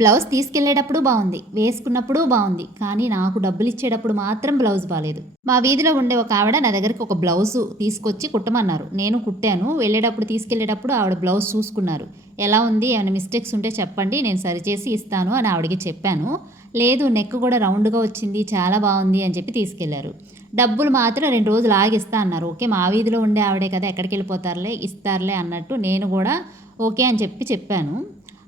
Blouse తీసుకెళ్ళేటప్పుడు బాగుంది వేసుకున్నప్పుడు బాగుంది కానీ నాకు డబ్బులు ఇచ్చేటప్పుడు మాత్రం బ్లౌజ్ బాగాలేదు మా వీధిలో ఉండే ఒక ఆవిడ నా దగ్గరికి ఒక బ్లౌజ్ తీసుకొచ్చి కుట్టమన్నారు. నేను కుట్టాను వెళ్ళేటప్పుడు తీసుకెళ్ళేటప్పుడు ఆవిడ బ్లౌజ్ చూసుకున్నారు. ఎలా ఉంది ఏమైనా మిస్టేక్స్ ఉంటే చెప్పండి నేను సరిచేసి ఇస్తాను అని ఆవిడకి చెప్పాను. లేదు నెక్ కూడా రౌండ్గా వచ్చింది చాలా బాగుంది అని చెప్పి తీసుకెళ్ళారు. డబ్బులు మాత్రం రెండు రోజులు ఆగిస్తా అన్నారు. ఓకే మా వీధిలో ఉండే ఆవిడే కదా ఎక్కడికి వెళ్ళిపోతారులే ఇస్తారులే అన్నట్టు నేను కూడా ఓకే అని చెప్పి చెప్పాను.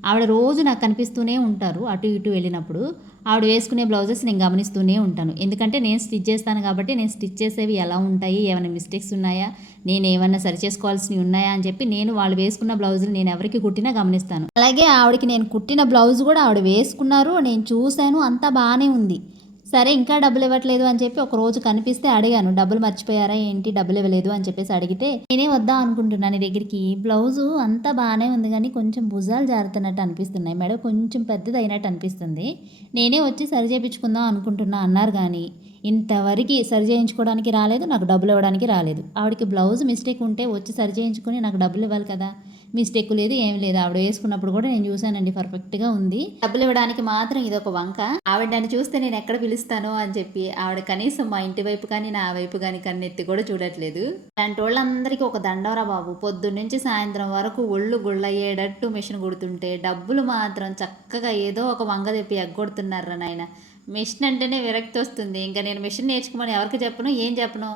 ఆవిడ రోజు నాకు కనిపిస్తూనే ఉంటారు అటు ఇటు వెళ్ళినప్పుడు. ఆవిడ వేసుకునే బ్లౌజెస్ నేను గమనిస్తూనే ఉంటాను. ఎందుకంటే నేను స్టిచ్ చేస్తాను కాబట్టి నేను స్టిచ్ చేసేవి ఎలా ఉంటాయి ఏమైనా మిస్టేక్స్ ఉన్నాయా నేను ఏమైనా సరి చేసుకోవాల్సినవి ఉన్నాయా అని చెప్పి నేను వాళ్ళు వేసుకున్న బ్లౌజులు నేను ఎవరికి కుట్టినా గమనిస్తాను. అలాగే ఆవిడకి నేను కుట్టిన బ్లౌజ్ కూడా ఆవిడ వేసుకున్నారు నేను చూశాను అంతా బాగానే ఉంది. సరే ఇంకా డబ్బులు ఇవ్వట్లేదు అని చెప్పి ఒక రోజు కనిపిస్తే అడిగాను డబ్బులు మర్చిపోయారా? ఏంటి? డబ్బులు ఇవ్వలేదు? అని చెప్పేసి అడిగితే నేనే వద్దాం అనుకుంటున్నాను నీ దగ్గరికి. బ్లౌజు అంతా బాగానే ఉంది కానీ కొంచెం భుజాలు జారుతున్నట్టు అనిపిస్తున్నాయి. మేడం కొంచెం పెద్దది అయినట్టు అనిపిస్తుంది. నేనే వచ్చి సరి చేయించుకుందాం అనుకుంటున్నా అన్నారు కానీ ఇంతవరకు సరి చేయించుకోవడానికి రాలేదు నాకు డబ్బులు ఇవ్వడానికి రాలేదు. ఆవిడకి బ్లౌజ్ మిస్టేక్ ఉంటే వచ్చి సరి చేయించుకొని నాకు డబ్బులు ఇవ్వాలి కదా. మిస్టేక్ లేదు ఏం లేదు. ఆవిడ వేసుకున్నప్పుడు కూడా నేను చూశానండి పర్ఫెక్ట్గా ఉంది. డబ్బులు ఇవ్వడానికి మాత్రం ఇది ఒక వంక. ఆవిడ నన్ను చూస్తే నేను ఎక్కడ పిలుస్తానో అని చెప్పి ఆవిడ కనీసం మా ఇంటి వైపు కానీ నా వైపు కానీ కన్నెత్తి కూడా చూడట్లేదు. అలాంటి వాళ్ళందరికీ ఒక దండవరా బాబు. పొద్దున్నుంచి సాయంత్రం వరకు ఒళ్ళు గుళ్ళయ్యేటట్టు మిషన్ కుడుతుంటే డబ్బులు మాత్రం చక్కగా ఏదో ఒక వంగ తెప్పి ఎగ్గొడుతున్నారా నాయన. మిషన్ అంటేనే విరక్తి వస్తుంది. ఇంకా నేను మిషన్ నేర్చుకోమని ఎవరికి చెప్పను? ఏం చెప్పను?